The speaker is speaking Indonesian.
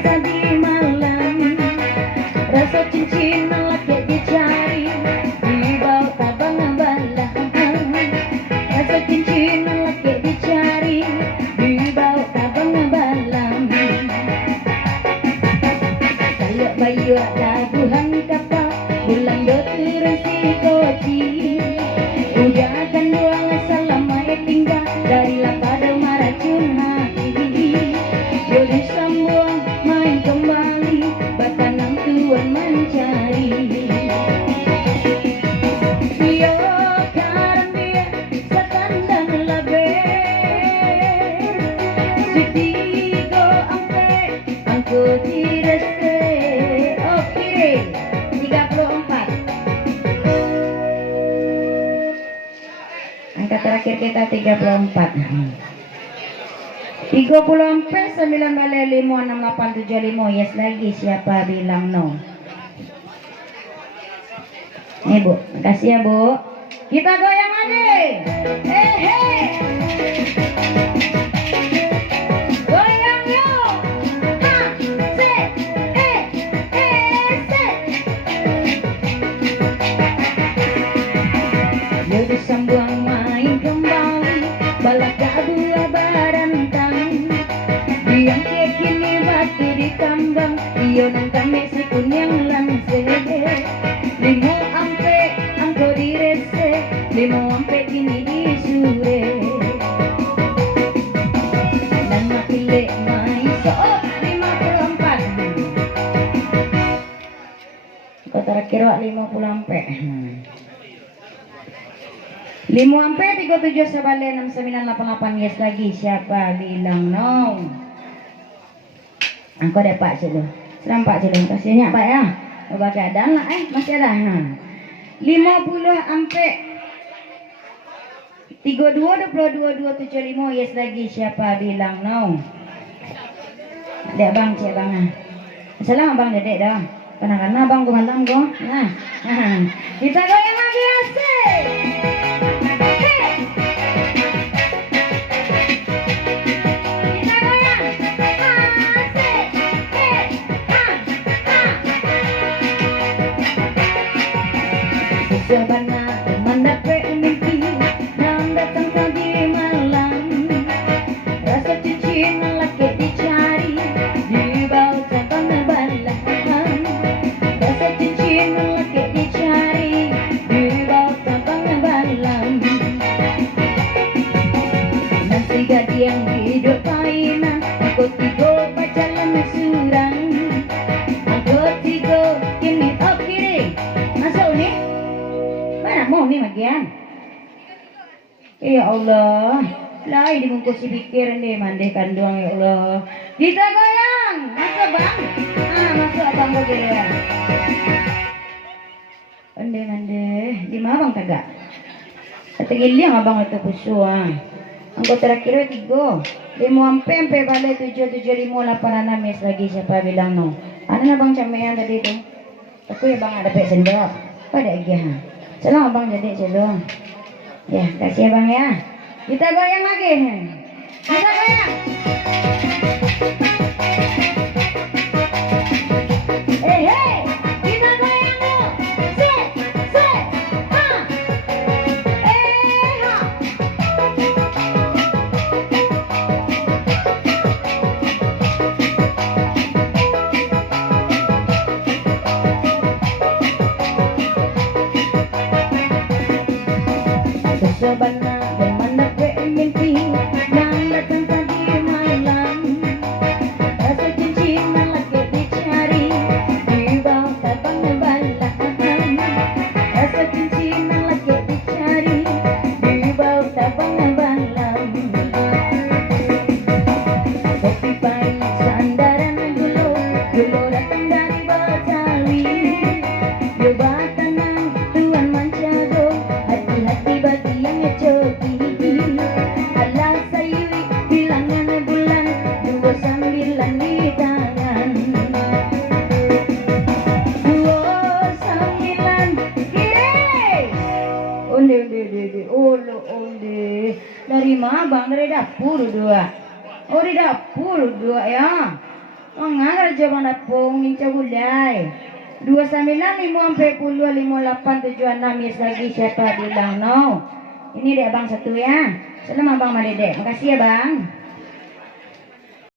tadi malam, rasa cincin lagi dicari di bawah tabang balah. Rasa cincin lagi dicari di bawah tabang balah. Kalau bayu labuhan kapal, bulan dotir si koci. Udah akan doang selama tinggal dari lapado maracun hati. Boleh sambung main kembali, bahkan ang tuan mencari. Yo karang dia setan dan labe, sitigo ampe angko tirese. Oke, 34. Angka terakhir kita 34. 30 sampai 9 balik 5 6 8 7 5. Yes lagi, siapa bilang no? Nih Bu, makasih ya Bu. Kita goyang lagi. Goyang yuk. Ha, se, se. Yuk disambung main kembali, balak dua barantang. Yang kekini batu di kambang, iyo nang kami si kunyang langse. Limo ampe angko direse, limo ampe kini disure. Dan mapile mai soot 54. Kau terakhir wak 50 ampe. 5 ampe 37 sebalik 6988. Yes lagi, siapa bilang no? Aku ada Pak Celo. Seram Pak Celo, kasihnya Pak ya. Coba keadaan lah masih ada. 50 ampe 32 22 275. Yes lagi, siapa bilang no? Dek bang, cek bang. Salam bang dedek dah. Karena bang gua malam gua. Nah. Kita goyang lagi asik. Sebana mendapat mimpi yang datang tadi malam, rasa cincin lagi dicari di bawah tabang balah. Rasa cincin lagi dicari di bawah tabang balah. Nanti gadis yang hidup mainan, aku tiga pacaran surang. Aku tiga kini kiri masuk nih. Mana mau nih magian? Ya Allah, lai dibungkus si pikir nih mandikan doang ya Allah. Kita goyang, masuk bang. Masuk abang goyang. Mande, di mana bang kagak? Ketigil yang abang itu pusu Angko terakhir 3. 5 ampe balik 775 mes lagi, siapa bilang no? Ano na bang camean tadi itu? Aku ya bang ada pesen jawab. Pada lagi Salam abang jadi celo. Ya, kasih ya bang ya. Kita goyang lagi. Kita goyang. Kita goyang dulu. Se, ha. Ha. Sebana dan mendapat mimpi yang datang tadi malam, rasa cincin lagi dicari di bawah tabang balah. Rasa cincin lagi dicari di bawah tabang balah. Kopi pahit sandaran gulu datang dari Betawi. Jabatan Tuan Mancago, hati-hati bagi yang ngecoki. Alah sayuri bilangan bulan 29 di tangan. 29 kiri. Onde. Dari mana bang? Dari dapur 2. Oh di dapur 2 ya. Oh nga, radyo bang napong inca gulay. 295-10-58 lagi siapa bilang no. Ini deh bang satu ya. Selamat bang Madede. Makasih ya bang.